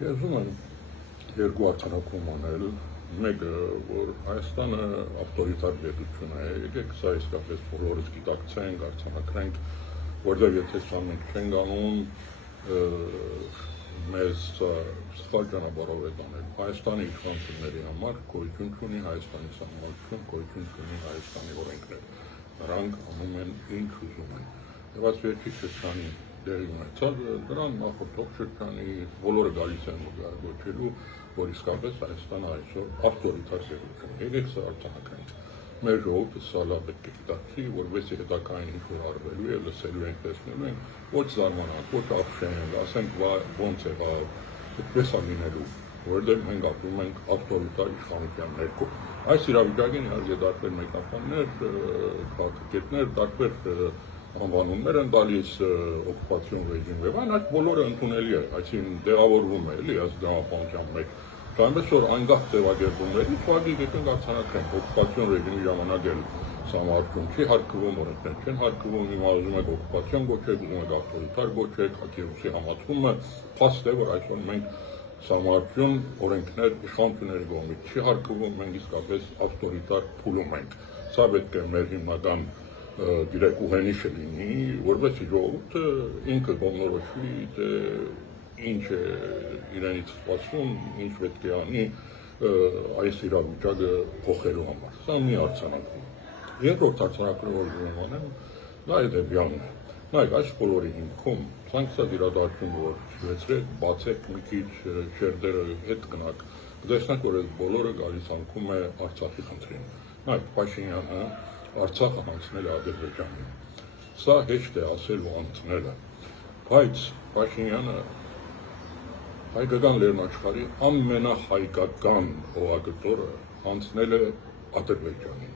Ես ուզում եմ երկու արձանագրում անել, մեկը, որ Հայաստանը ավտորիտար պետություն է, եկեք սա իսկապես բոլորս գիտակցենք, արձանագրենք, որտեղ եթե սա մենք չենք անում, մեզ սխալ ճանապարհով է տանել։ Հայաստանի իշխանությունների համար գոյություն չունի Հայաստանի սահմանություն, գոյություն չունի Հայաստանի օրենքներ։ Նրանք անում են ինչ ուզում են։ Եվ այս վերջի շրջանի տեղի ունեցած դրան նախորդող շրջանի բոլորը գալիս են գոչելու, որ իսկապես Հայաստանը այսօր ավտորիտար պետություն է։ Եկեք սա արձանագրենք։ Մեր ժողովուրդը սա լավ պետք է գիտակցի, որովհետեւ հետագային ինչ-որ արվելու է, լսելու ենք, տեսնելու ենք, ոչ զարմանանք, ոչ ապշենք, ասենք ոնց եղավ, այդպես է լինելու, որովհետեւ մենք ապրում ենք ավտորիտար իշխանության ներքո։ Այս իրավիճակին իհարկե տարբեր մեկնաբաններ, քաղաքագետներ, տարբեր անվանումներ են տալիս օկուպացիոն ռեժիմ եւ այն, այդ բոլորը ընդունելի է, այսինքն տեղավորվում է, էլի, այս դրամապանության մեջ։ Այնպես որ անգախ ձևակերպումներից ուղղակի եկենք արձանագրենք օկուպացիոն ռեժիմի ժամանակ էլ սահմանություն չի հարկվում, օրենքներ չեն հարկվում, հիմա ուզում եք օկուպացիոն գոչեք, ուզում եք ավտորիտար գոչեք, Հակիրուսի համացումը փաստ է, որ այսօր մենք սահմանություն օրենքներ իշխանությունների կողմից չի հարկվում, մենք իսկապես ավտորիտար փուլում ենք։ Սա պետք է մեր հիմնական դիրեք ուղենիշը լինի, որովհետեւ ժողովուրդը ինքը կողմնորոշվի, թե ինչ է իրենից սպասվում, ինչ պետք է անի այս իրավիճակը փոխելու համար։ Սա մի արձանագրում։ Երկրորդ արձանագրումը, որ ուզում եմ անեմ, դա հետևյալն է։ Նայեք, այս բոլորի հիմքում սանկցիա իրադարձություն, որ շվեցրեք, բացեք մի քիչ շերտերը հետ գնաք, կտեսնեք, որ այս բոլորը գալիս անկում է Արցախի խնդրին։ Նայեք, Փաշինյանը Արցախը հանձնել է Ադրբեջանին։ Սա հեշտ է ասել ու անցնելը, բայց Փաշինյանը հայկական լեռնաշխարհի ամենահայկական հողագտորը հանձնել է Ադրբեջանին։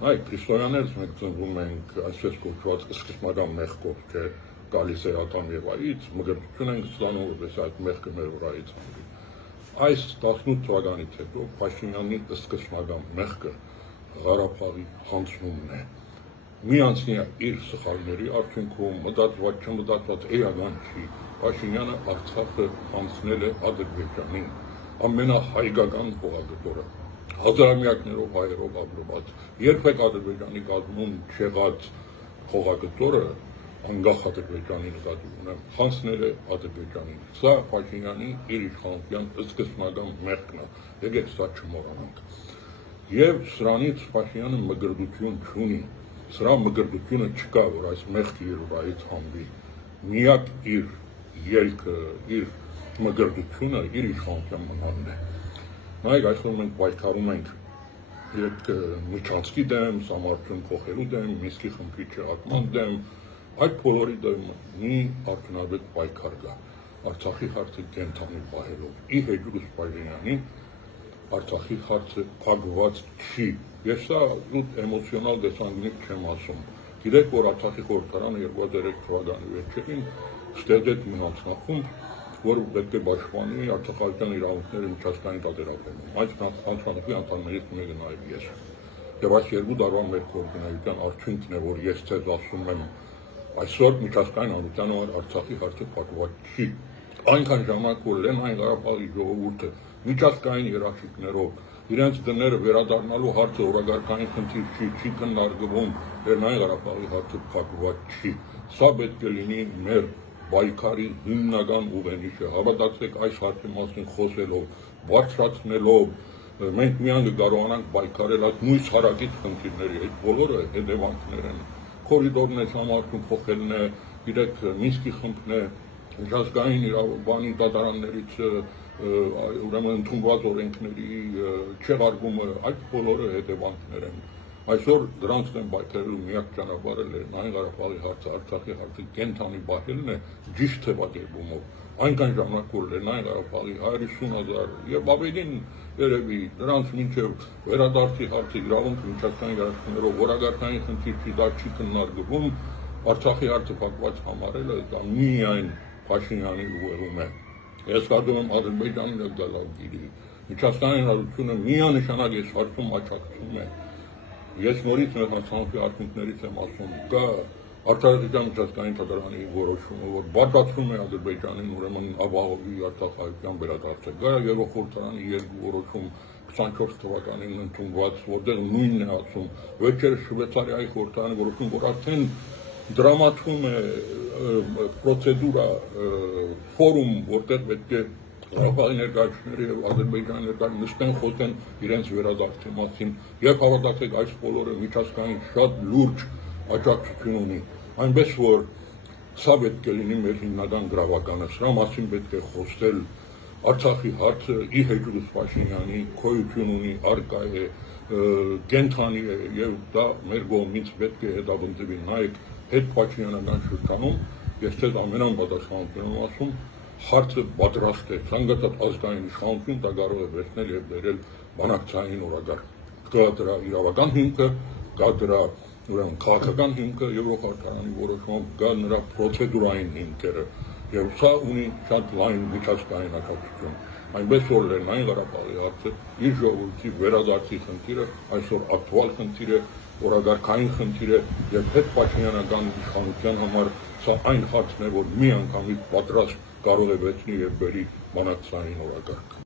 Նայեք, քրիստոնյաներս մենք ծնվում ենք այսպես կոչված սկզբնական մեղքով, չէ, գալիս է Ադամ եւ Եվայից, մկրտություն ենք ստանում, որպես այդ մեղքը մեր վրայից հանվի։ Այս 18 թվականից հետո Փաշինյանի սկզբնական մեղքը Ղարաբաղի հանձնումն է։ Մի անցնի իր սխալների արդյունքում մտածված չմտածված էական չի, Փաշինյանը Արցախը հանձնել է Ադրբեջանին, ամենահայկական հողագտորը, հազարամյակներով հայերով ապրված, երբեք Ադրբեջանի կազմում չեղած հողագտորը, անկախ Ադրբեջանի նկատի ունեմ, հանձնել է Ադրբեջանին։ Սա Փաշինյանի իր իշխանության սկզբնական մեղքն է, եկեք սա չմոռանանք։ Եվ սրանից Փաշինյանը մկրտություն չունի, սրա մկրտությունը չկա, որ այս մեղքը իր վրայից հանվի։ Միակ իր ելքը, իր մկրտությունը իր իշխանության մնալն է։ Նայեք, այսօր մենք պայքարում ենք միջանցքի դեմ, սահմանություն փոխելու դեմ, Մինսկի խմբի չեղարկման դեմ, այդ բոլորի դեմ մի արդյունավետ պայքար կա, Արցախի հարցը կենթանի պահելով։ Ի հեճուկս Փաշինյանի Արցախի հարցը փակված չի։ Ես սա զուտ էմոցիոնալ տեսանկյունից չեմ ասում։ Գիտեք, որ Արցախի խորհրդարանը 2003 թվականի վերջերին ստեղծեց մի հանձնախումբ, որ պետք է պաշտպանի արցախական իրավունքները միջազգային տարբերակներում։ Այս հանձնախմբի անդամներից մեկը նաև ես։ Եվ այս 2 տարվա մեր կոորդինացիան արդյունքն է, որ ես ձեզ ասում եմ, այսօր միջազգային հանրությանը Արցախի հարցը փակված չի։ Այնքան ժամանակ, որ Լեռնային Ղարաբաղի ժողովուրդը միջազգային երաշխիքներով իրենց դները վերադառնալու հարցը օրակարգային խնդիր չի քննարկվում, Լեռնային Ղարաբաղի հարցը փակված չի։ Սա պետք է լինի մեր պայքարի հիմնական ուղենիշը։ Հավատացեք, այս հարցի մասին խոսելով, բարձրացնելով, մենք միայն կկարողանանք պայքարել այդ նույն հարակից խնդիրների, այդ բոլորը հետևանքներ են։ Կորիդորներ համարություն փոխելն է, գիտեք, Մինսկի խմբն է, միջազգային իրավաբանի դատարաններից ուրեմն ընդունված օրենքների չեղարկումը, այդ բոլորը հետևանքներ են։ Այսօր դրանց դեմ պայքարելու միակ ճանապարհը Լեռնային Ղարաբաղի հարցը, Արցախի հարցը կենթանի պահելն է ճիշտ ձևակերպումով։ Այնքան ժամանակ, որ Լեռնային Ղարաբաղի 150,000 եւ ավելին երևի դրանց մինչեւ վերադարձի հարցը իրավունք միջազգային երաշխիքներով օրակարգային խնդիր չի, դա չի քննարկվում, Արցախի հարցը փակված համարելը դա միայն Փաշինյանի ուղեղում է։ Ես կարծում եմ Ադրբեջանին էլ դա լավ գիտի։ Միջազգային հանրությունը միանշանակ այս հարցում աջակցում է։ Ես նորից մեր հանցանքի արդյունքներից եմ ասում, կա Արտարատության միջազգային թատրոնի որոշումը, որ բացատրում է Ադրբեջանին ուրեմն ապահովի Արցախայցյան վերադարձը։ Գա Եվրո խորհրդարանի երկու որոշում 24 թվականին ընդունված, որտեղ նույնն է ասում, վերջերս Շվեյցարիայի խորհրդարանի որոշում, որ արդեն դրամատվում է պրոցեդուրա, ֆորում, որտեղ պետք է Ղարաբաղի ներկայացուցիչները եւ Ադրբեջանի ներկայացուցիչները նստեն խոսեն իրենց վերադարձի մասին, եւ հավատացեք, այս բոլորը միջազգային շատ լուրջ աջակցություն ունի, այնպես որ սա պետք է լինի մեր հիմնական գրավականը, սրա մասին պետք է խոսել, Արցախի հարցը ի հեճուկս Փաշինյանի գոյություն ունի, արկա է, կենթանի է եւ դա մեր կողմից պետք է հետապնդվի, նայեք հետ Փաշինյանական շրջանում, ես ձեզ ամենապատասխանատվորեն եմ ասում, հարցը պատրաստ է, ցանկացած ազգային իշխանություն դա կարող է վերցնել եւ բերել բանակցային օրագարկ, կա դրա իրավական հիմքը, կա դրա ուրեմն քաղաքական հիմքը Եվրոխորհրդարանի որոշումով, կա նրա պրոցեդուրային հիմքերը եւ սա ունի շատ լայն միջազգային աջակցություն, այնպես որ Լեռնային Ղարաբաղի հարցը իր ժողովրդի վերադարձի խնդիրը այսօր ակտուալ խնդիր է, օրագարկային խնդիր է եւ հետ Փաշինյանական իշխանության համար սա այն հարցն է, որ մի անգամից պատրաստ կարող է վերցնի եւ բերի բանակցային օրագարկ։